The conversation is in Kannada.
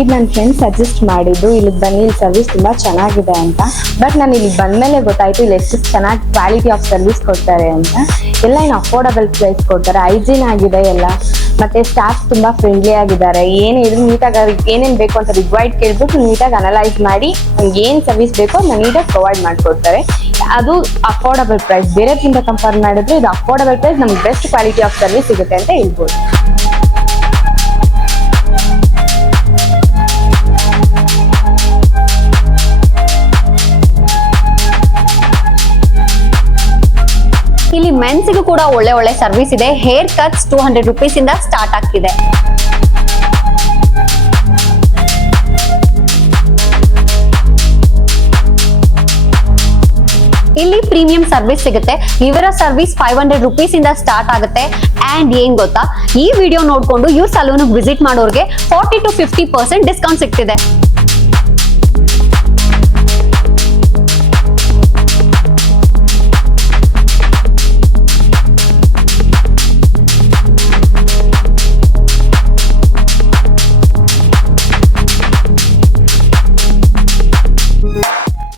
ಈಗ ನನ್ನ ಫ್ರೆಂಡ್ ಸಜೆಸ್ಟ್ ಮಾಡಿದ್ದು ಇಲ್ಲಿಗೆ ಬನ್ನಿ, ಇಲ್ಲಿ ಸರ್ವಿಸ್ ತುಂಬಾ ಚೆನ್ನಾಗಿದೆ ಅಂತ. ಬಟ್ ನಾನು ಇಲ್ಲಿ ಬಂದ್ಮೇಲೆ ಗೊತ್ತಾಯ್ತು ಇಲ್ಲಿ ಎಷ್ಟು ಚೆನ್ನಾಗಿ ಕ್ವಾಲಿಟಿ ಆಫ್ ಸರ್ವಿಸ್ ಕೊಡ್ತಾರೆ ಅಂತ. ಎಲ್ಲ ಇನ್ನು ಅಫೋರ್ಡಬಲ್ ಪ್ರೈಸ್ ಕೊಡ್ತಾರೆ, ಹೈಜೀನ್ ಆಗಿದೆ ಎಲ್ಲ, ಮತ್ತೆ ಸ್ಟಾಫ್ ತುಂಬಾ ಫ್ರೆಂಡ್ಲಿ ಆಗಿದ್ದಾರೆ. ಏನೇ ಇದ್ರು ನೀಟಾಗಿ ಅವ್ರಿಗೆ ಏನೇನು ಬೇಕು ಅಂತ ರಿಕ್ವೈರ್ಡ್ ಕೇಳ್ಬಿಟ್ಟು ನೀಟಾಗಿ ಅನಲೈಸ್ ಮಾಡಿ ನಮ್ಗೆ ಏನು ಸರ್ವಿಸ್ ಬೇಕೋ ಅದನ್ನ ನೀಟಾಗಿ ಪ್ರೊವೈಡ್ ಮಾಡಿಕೊಡ್ತಾರೆ. ಅದು ಅಫೋರ್ಡಬಲ್ ಪ್ರೈಸ್, ಬೇರೆದ್ರಿಂದ ಕಂಪೇರ್ ಮಾಡಿದ್ರೆ ಇದು ಅಫೋರ್ಡಬಲ್ ಪ್ರೈಸ್, ನಮ್ಗೆ ಬೆಸ್ಟ್ ಕ್ವಾಲಿಟಿ ಆಫ್ ಸರ್ವಿಸ್ ಸಿಗುತ್ತೆ ಅಂತ ಹೇಳ್ಬೋದು. ಇಲ್ಲಿ ಮೆನ್ಸ್ಗೂ ಕೂಡ ಒಳ್ಳೆ ಸರ್ವಿಸ್ ಇದೆ. ಹೇರ್ ಕಟ್ಸ್ 200 ರೂಪೀಸ್ ಇಂದ ಸ್ಟಾರ್ಟ್ ಆಗ್ತಿದೆ. ಇಲ್ಲಿ ಪ್ರೀಮಿಯಂ ಸರ್ವಿಸ್ ಸಿಗುತ್ತೆ. ಇವರ ಸರ್ವಿಸ್ 500 ರೂಪೀಸ್ ಇಂದ ಸ್ಟಾರ್ಟ್ ಆಗುತ್ತೆ. ಅಂಡ್ ಏನ್ ಗೊತ್ತಾ, ಈ ವಿಡಿಯೋ ನೋಡ್ಕೊಂಡು ಇವ್ರ ಸಲೂನ್ ವಿಸಿಟ್ ಮಾಡೋರ್ಗೆ 40 to 50% ಡಿಸ್ಕೌಂಟ್ ಸಿಗ್ತಿದೆ.